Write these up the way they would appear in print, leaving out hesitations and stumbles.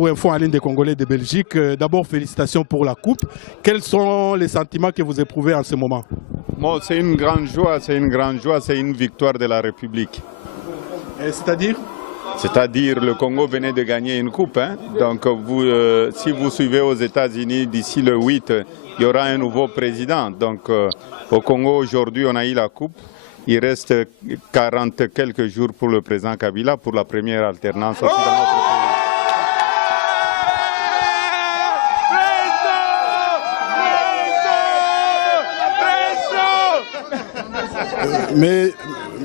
Pour Info en ligne des Congolais de Belgique, d'abord félicitations pour la coupe. Quels sont les sentiments que vous éprouvez en ce moment? Bon, c'est une grande joie, c'est une victoire de la République. C'est-à-dire? C'est-à-dire le Congo venait de gagner une coupe. Hein? Donc si vous suivez aux États-Unis, d'ici le 8, il y aura un nouveau président. Donc au Congo aujourd'hui, on a eu la coupe. Il reste 40 quelques jours pour le président Kabila pour la première alternance aussi dans notre pays. Mais,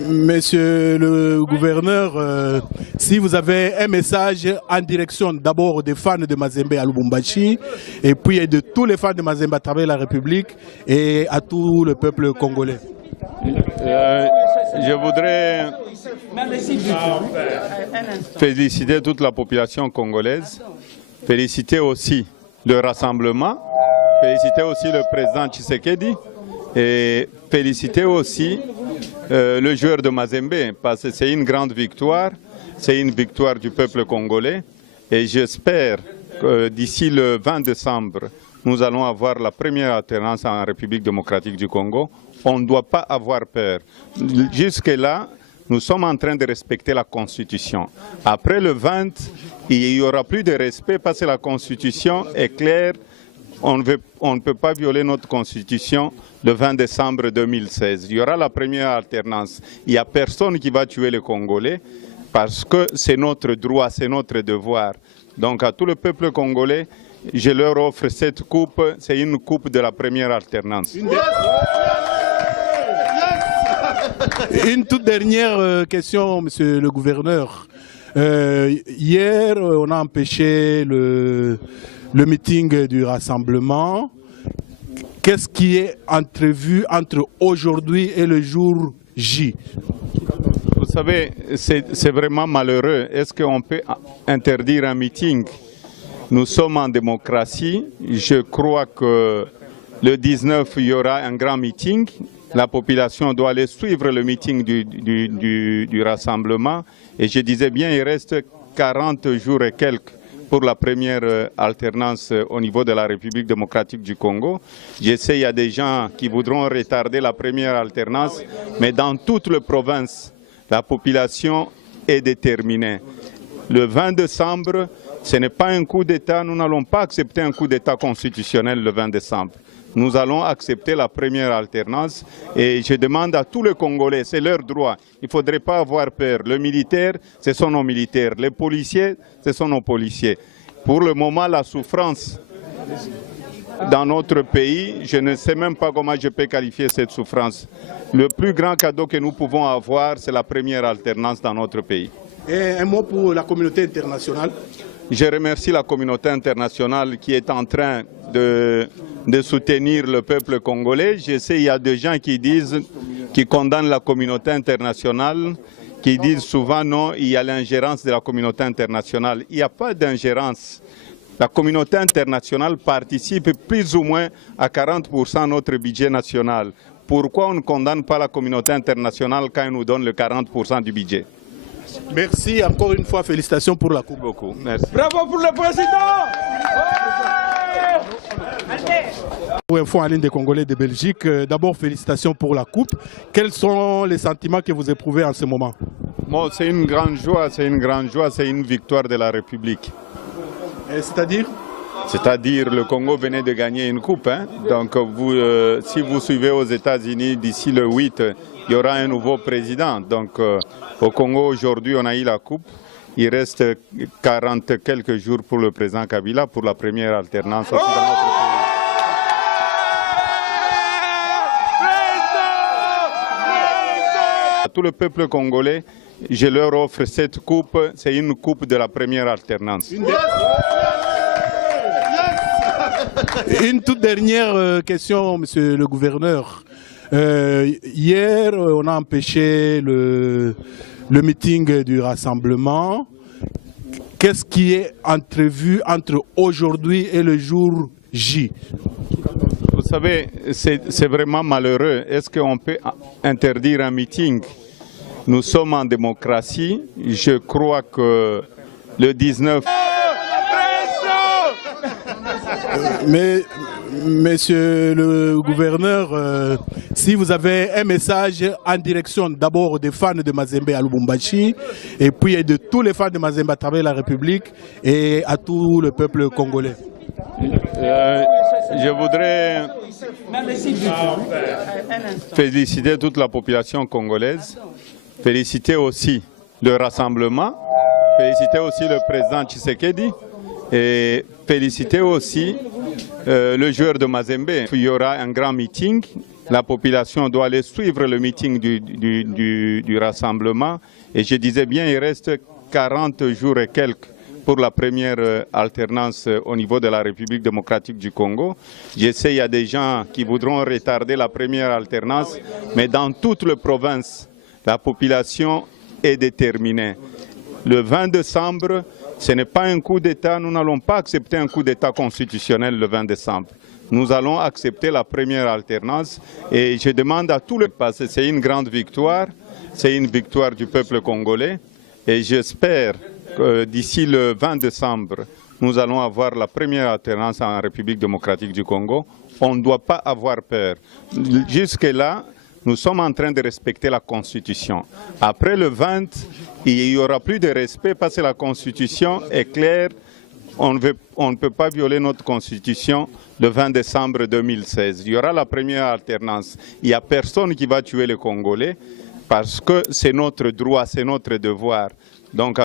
monsieur le gouverneur, si vous avez un message en direction d'abord des fans de Mazembe à Lubumbashi, et puis de tous les fans de Mazembe à travers la République et à tout le peuple congolais. Je voudrais féliciter toute la population congolaise, féliciter aussi le rassemblement, féliciter aussi le président Tshisekedi et féliciter aussi le joueur de Mazembe parce que c'est une grande victoire, c'est une victoire du peuple congolais et j'espère que d'ici le 20 décembre, nous allons avoir la première alternance en République démocratique du Congo. On ne doit pas avoir peur. Jusque-là, nous sommes en train de respecter la Constitution. Après le 20, il n'y aura plus de respect parce que la Constitution est claire. On ne peut pas violer notre Constitution le 20 décembre 2016. Il y aura la première alternance. Il n'y a personne qui va tuer les Congolais parce que c'est notre droit, c'est notre devoir. Donc à tout le peuple congolais, je leur offre cette coupe. C'est une coupe de la première alternance. Une toute dernière question, monsieur le gouverneur. Hier, on a empêché le meeting du rassemblement. Qu'est-ce qui est entrevu entre aujourd'hui et le jour J? Vous savez, c'est vraiment malheureux. Est-ce qu'on peut interdire un meeting? Nous sommes en démocratie. Je crois que le 19, il y aura un grand meeting. La population doit aller suivre le meeting du rassemblement. Et je disais bien, il reste 40 jours et quelques pour la première alternance au niveau de la République démocratique du Congo. Je sais, il y a des gens qui voudront retarder la première alternance, mais dans toute la province, la population est déterminée. Le 20 décembre, ce n'est pas un coup d'État, nous n'allons pas accepter un coup d'État constitutionnel le 20 décembre. Nous allons accepter la première alternance et je demande à tous les Congolais, c'est leur droit, il ne faudrait pas avoir peur. Le militaire, ce sont nos militaires, les policiers, ce sont nos policiers. Pour le moment, la souffrance dans notre pays, je ne sais même pas comment je peux qualifier cette souffrance. Le plus grand cadeau que nous pouvons avoir, c'est la première alternance dans notre pays. Et un mot pour la communauté internationale. Je remercie la communauté internationale qui est en train de soutenir le peuple congolais. Je sais qu'il y a des gens qui condamnent la communauté internationale, qui disent souvent non, il y a l'ingérence de la communauté internationale. Il n'y a pas d'ingérence. La communauté internationale participe plus ou moins à 40% de notre budget national. Pourquoi on ne condamne pas la communauté internationale quand elle nous donne le 40% du budget? Merci encore une fois, félicitations pour la coupe. Beaucoup. Merci. Bravo pour le président! Pour Info en ligne des Congolais de Belgique, d'abord félicitations pour la coupe. Quels sont les sentiments que vous éprouvez en ce moment? Bon, c'est une grande joie, c'est une victoire de la République. C'est-à-dire? C'est-à-dire le Congo venait de gagner une coupe. Hein? Donc si vous suivez aux États-Unis, d'ici le 8, il y aura un nouveau président. Donc au Congo aujourd'hui, on a eu la coupe. Il reste 40 quelques jours pour le président Kabila pour la première alternance aussi dans notre pays. À tout le peuple congolais, je leur offre cette coupe. C'est une coupe de la première alternance. Une toute dernière question, monsieur le gouverneur. Hier, on a empêché le meeting du rassemblement. Qu'est-ce qui est entrevu entre aujourd'hui et le jour J? Vous savez, c'est vraiment malheureux. Est-ce qu'on peut interdire un meeting? Nous sommes en démocratie. Je crois que le 19... Mais, monsieur le gouverneur, si vous avez un message en direction d'abord des fans de Mazembe à Lubumbashi, et puis de tous les fans de Mazembe à travers la République et à tout le peuple congolais. Je voudrais féliciter toute la population congolaise, féliciter aussi le rassemblement, féliciter aussi le président Tshisekedi et féliciter aussi le joueur de Mazembe. Il y aura un grand meeting, la population doit aller suivre le meeting du rassemblement et je disais bien, il reste 40 jours et quelques pour la première alternance au niveau de la République démocratique du Congo. Je sais qu'il y a des gens qui voudront retarder la première alternance, mais dans toute la province, la population est déterminée. Le 20 décembre, ce n'est pas un coup d'État, nous n'allons pas accepter un coup d'État constitutionnel le 20 décembre. Nous allons accepter la première alternance et je demande à tout le parce que c'est une grande victoire, c'est une victoire du peuple congolais et j'espère d'ici le 20 décembre, nous allons avoir la première alternance en République démocratique du Congo. On ne doit pas avoir peur. Jusque-là, nous sommes en train de respecter la Constitution. Après le 20, il n'y aura plus de respect parce que la Constitution est claire. On ne peut pas violer notre Constitution le 20 décembre 2016. Il y aura la première alternance. Il n'y a personne qui va tuer les Congolais parce que c'est notre droit, c'est notre devoir. Donc,